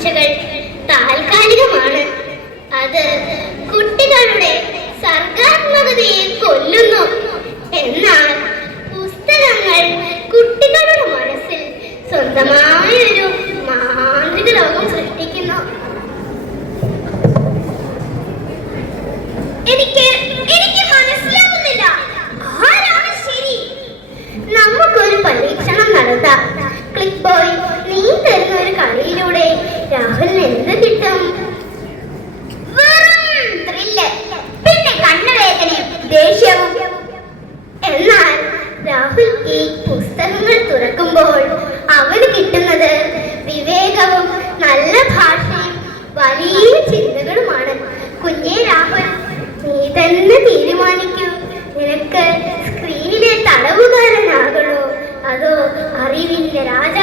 കാഴ്ചകൾ താൽക്കാലികമാണ്. അത് കുട്ടികളുടെ സർഗാത്മകതയെ കൊല്ലുന്നു. എന്നാൽ പുസ്തകങ്ങൾ കുട്ടികളുടെ മനസ്സിൽ സ്വന്തമായൊരു മാന്ത്രിക ലോകം സൃഷ്ടിക്കുന്നു. എനിക്ക് മനസ്സിലാവുന്നില്ല, ആരാണ് ശരി? നമുക്കൊരു പരീക്ഷണം നടത്താം. ക്ലിക്ക് ബോയ്, നീ തരുന്ന ഒരു കളിയിലൂടെ രാഹുലിന് എന്ത് കിട്ടും? വെറും ത്രില്ല്, പിന്നെ കണ്ണുവേദനയും ദേഷ്യവും. എന്നാൽ രാഹുൽ ഈ പുസ്തകങ്ങൾ തുറക്കുമ്പോൾ അവന് കിട്ടുന്നത് വിവേകവും നല്ല ഭാഷയും വലിയ ചിന്തകളുമാണ്. കുഞ്ഞേ രാഹുൽ, നീ തന്നെ തീരുമാനിക്കൂ. നിനക്ക് സ്ക്രീനിലെ തടവുകാരനാകണോ അതോ അറിവിന്റെ രാജ